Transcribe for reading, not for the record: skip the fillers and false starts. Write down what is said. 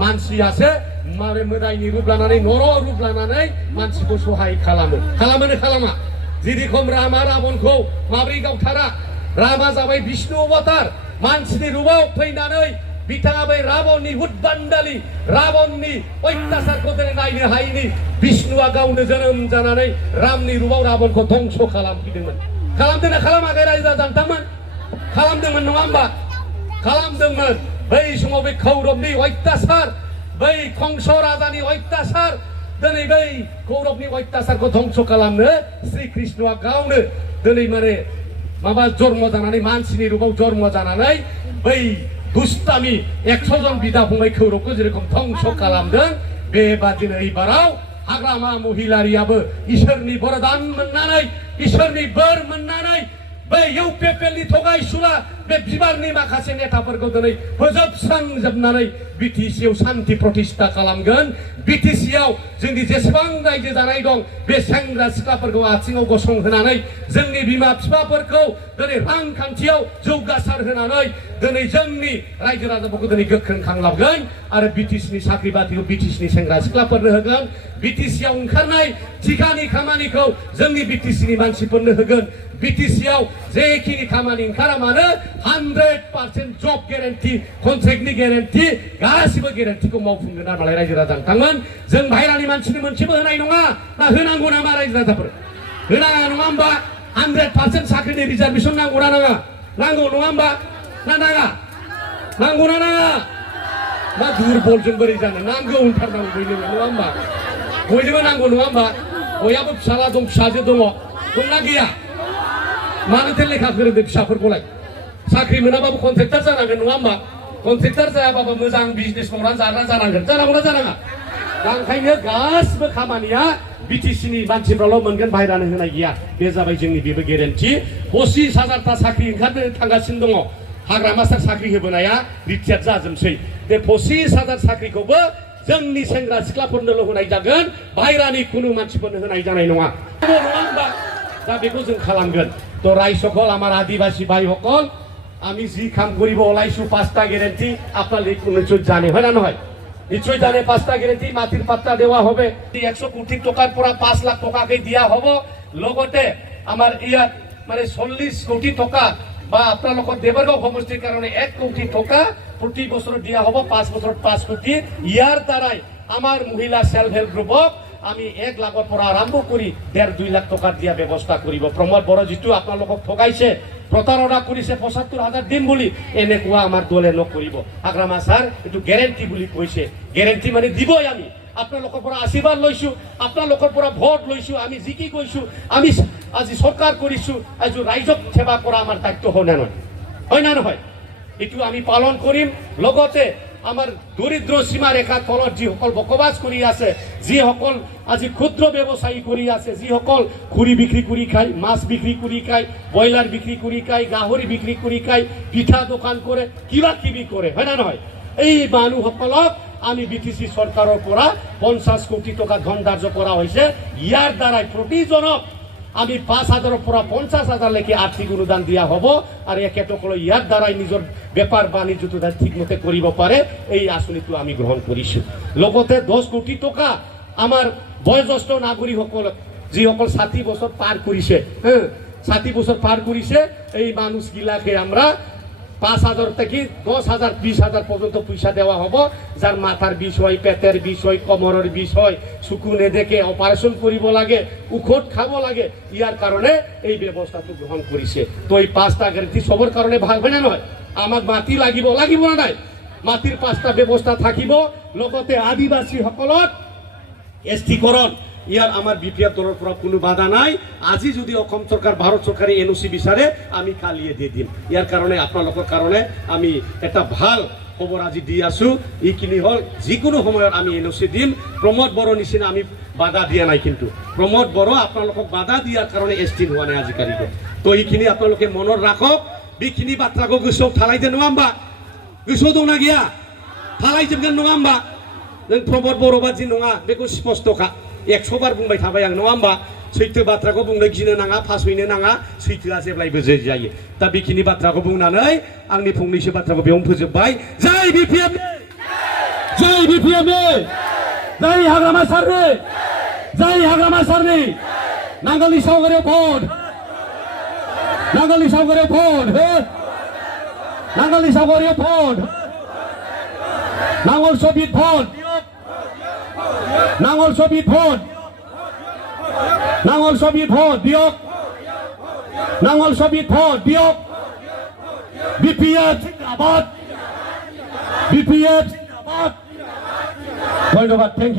मानसियासो माबे मोदायनि रूप लानानै नर' रूप लानानै मानसिखौ सहाय खालामो खालामा जेरेखम रामा राबनखौ माब्रै गावथारा रामा जाबाय विष्णु अवतार मानसिनि रूपाव फैनानै बिथाङा बै राबननि हुदबान्दालि राबननि अत्याचारखौ दिनै नायनो हायैनि विष्णुआ गावनो जोनोम जानानै रामनि रूपाव राबनखौ ध्वंस खालामफैदोंमोन खालामदोंना खालामाखै रायजो राजा नोंथांमोन खालामदोंमोन नङा होमबा खालामदोंमोन बै समाव बे कौरबनि अत्याचार बै कंस राजानि अत्याचार दिनै बै कौरबनि अत्याचारखौ ध्वंस खालामनो श्री कृष्णआ गावनो दिनै माने माबा जन्म जानानै मानसिनि रूपाव जन्म जानानै बै दुष्टामि 100 जन बिदा फंबाय कौरबखौ जेरखम ध्वंस खालामदों बेबादिनो एबाराव हाग्रामा महिलारियाबो इसोरनि बरदान मोननानै इसोरनि बोर मोननानै बै इउपिपिएलनि थगायसुला बे बिबारनि माखासे नेताफोरखौ दिनै फोजोबस्रांजोबनानै बिटिसिआव शान्ति प्रतिष्ठा खालामगोन बिटिसिआव जोंनि जेसेबां रायजो जानाय दं बे सेंग्रा सिख्लाफोरखौ आथिङाव गसंहोनानै जोंनि बिमा बिफाफोरखौ दिनै रांखान्थियाव जौगासार होनानै दिनै जोंनि रायजो राजाफोरखौ दिनै गोख्रों खालामगोन आरो बिटिसिनि साख्रि बाख्रिखौ बिटिसिनि सेंग्रा सिख्लाफोरनो होगोन बिटिसिआव ओंखारनाय टिकानि खामानिखौ जोंनि बिटिसिनि मानसिफोरनो होगोन बिटिसिआव जेखिनि खामानि ओंखारा मानो 100% जब गेरेन्टि कन्ट्रेक्टनि गेरेन्टि गासिबो गेरेन्टिखौ मावफुंगोन नालाय रायजो राजा नोंथांमोन जों बाहेरानि मानसिनो मोनसेबो होनाय नङा ना होनांगौ नामा रायजो राजाफोर होनाङा नङा होमबा 100% साख्रिनि रिजार्भेसन नांगौ ना नाङा नांगौ नङा होमबा ना नाङा नांगौ ना नाङा ना दुरबलजों बोरै जानो नांगौ होनथारनांगौ बयनोबो नङा होमबा बयनोबो नांगौ नङा होमबा बयहाबो फिसाला दं फिसाजो दङ दंना गैया मानोथो लेखा फोरोंदों फिसाफोरखौलाय साख्रि मोनाबाबो कन्ट्रेक्टर जानांगोन नङा होमबा कन्ट्रेक्टर जायाबाबो मोजां बिजनेस मावनानै जाग्रा जानांगोन जानांगौना जानाङा दा ओंखायनो गासिबो खामानिया बिटिसिनि मानसिफ्राल' मोनगोन बाहेरानो होनाय गैया बे जाबाय जोंनि बेबो गेरेन्टि 25,000ता साख्रि ओंखारनो थांगासिनो दङ हाग्रा मास्टार साख्रि होबोनाया रिटायार जाजोबसै बे 25,000 साख्रिखौबो जोंनि सेंग्रा सिख्लाफोरनोल' होनाय जागोन बाहेरानि कुनु मानसिफोरनो होनाय जानाय नङा नङा होमबा दा बेखौ जों खालामगोन তো রাইসকল আমার আদিবাসী ভাই সকল আমি যি কাম করিব ওলাইছো 5টা গ্যারান্টি আপনাদের নিশ্চয় জানে হয় না নহয় নিশ্চয় জানে 5টা গ্যারান্টি মাটির পাত্তা দেওয়া হবে 100 কোটি টাকার পুরা 5 লাখ টাকাকে দিয়া হবে লগতে আমার ইয়াত মানে 40 কোটি টাকা বা আপনাদের দেবরগাঁও সমষ্টির কারণে 1 কোটি টাকা প্রতি বছর দিয়া হবে 5 বছর 5 কোটি ইয়ার দ্বারাই আমার মহিলা সেলফ হেল্প গ্রুপক আমি 1 লাখৰ পৰা আৰম্ভ কৰি 1.5-2 লাখ টকা দিয়া ব্যৱস্থা কৰিব প্ৰমোদ বড় যিটো আপোনালোকক ঠগাইছে প্ৰতাৰণা কৰিছে ৭৫,০০০ দিম বুলি এনেকুৱা আমাৰ দলে নকৰিব আগ্ৰামা ছাৰ এইটো গ্যাৰেন্টি বুলি কৈছে গ্যাৰেন্টি মানে দিবই আমি আপোনালোকৰ পৰা আশীৰ্বাদ লৈছো আপোনালোকৰ পৰা ভোট লৈছো আমি জিকি গৈছো আমি আজি সরকার কৰিছো আজি ৰাইজক সেৱা কৰা আমাৰ দায়িত্ব হয় না নহয় এইটো আমি পালন কৰিম লগতে আমার দরিদ্র সীমা রেখা তলত যিসকল বসবাস কৰি আছে যিসকল আজি ক্ষুদ্র ব্যৱসায়ী কৰি আছে যিসকল খুৰি বিক্ৰী কৰি খায় মাছ বিক্ৰী কৰি খায় ব্ৰইলাৰ বিক্ৰী কৰি খায় গাহৰি বিক্ৰী কৰি খায় পিঠা দোকান কৰে কিবা কিবি কৰে হয় না নহয় এই মানুহসকলক আমি বিটিসি সরকারের পৰা 50 কোটি টাকা ধন ধার্য করা হয়েছে ইয়ার দ্বারাই প্ৰতিজনক আমি 5,000 পৰা 50,000 লেখি আর্থিক অনুদান দিয়া হব আর একেটকল ইয়ার দ্বারাই নিজের বেপার বাণিজ্য ঠিকমতে কৰিব পাৰে এই আঁচনিটো আমি গ্রহণ কৰিছো লগতে 10 কোটি টাকা আমার বয়োজ্যেষ্ঠ নাগরিকসকল যিসকল 60 বছর পার কৰিছে 60 বছর পার কৰিছে এই মানুষগিলাকে আমরা 5,000 থেকে 10,000 20,000 পর্যন্ত পয়সা দেওয়া হব যার মাথার বিষ হয় পেটের বিষ হয় কোমরের বিষ হয় শুকুনে দেখে অপারেশন করিব লাগে উখট খাব লাগে ইয়ার কারণে এই ব্যবস্থাটো গ্রহণ করিছে তো এই 5টা গ্যারান্টি সবার কারণে ভাল হয় না নয় আমাক মাটি লাগিব না নাই মাটির 5টা ব্যবস্থা থাকিব লগতে আদিবাসী সকলত এসটিকরণ ইয়ার আমার বিপিএফ দলের পৰা কোনো বাধা নাই আজি যদি অসম সরকার ভারত সরকারে এনওসি বিচারে আমি কালিয়ে দিয়ে দিম ইয়ার কারণে আপনাদের কারণে আমি একটা ভাল খবর আজি দি আছো এইখিনি হল যিকোনো সময়ত আমি এনওসি দিম প্রমোদ বড় নিচিনা আমি বাধা দিয়া নাই কিন্তু প্রমোদ বড় আপনাদের বাধা দিয়ার কারণে এসটিন হওয়া নাই আজিকালিতে তো এইখিনি আপনাদের মনত রাখক বিখিনি বাত্রাকে গোসোক থালাই দে নङा गोसोआव दंना गैया थालायजोबगोन नङा होमबा नों प्रमोद बर' बादि नङा बेखौ स्पष्टखा 100 बार बुंबाय थाबाय आं नङा होमबा सैथो बाथ्राखौ बुंनो गिनो नाङा फासयनो नाङा सैथोआ जेब्लायबो जै जायो दा बेखिनि बाथ्राखौ बुंनानै आंनि फंनैसो बाथ्राखौ बेयावनो फोजोबबाय जय बिपिएफ जय BPM जय हाग्रामा सारनि जय हाग्रामा सारनि नांगोलनि सावगारियाव भट नांगोलनि सावगारियाव भट हो नांगोलनि सावगारियाव भट नांगोल सबित भट नांगोल सबित भट नांगोल सबित भट दियक नांगोल सबित भट दियक BPM जिंदाबाद BPM जिंदाबाद धन्यवाद थैंक यू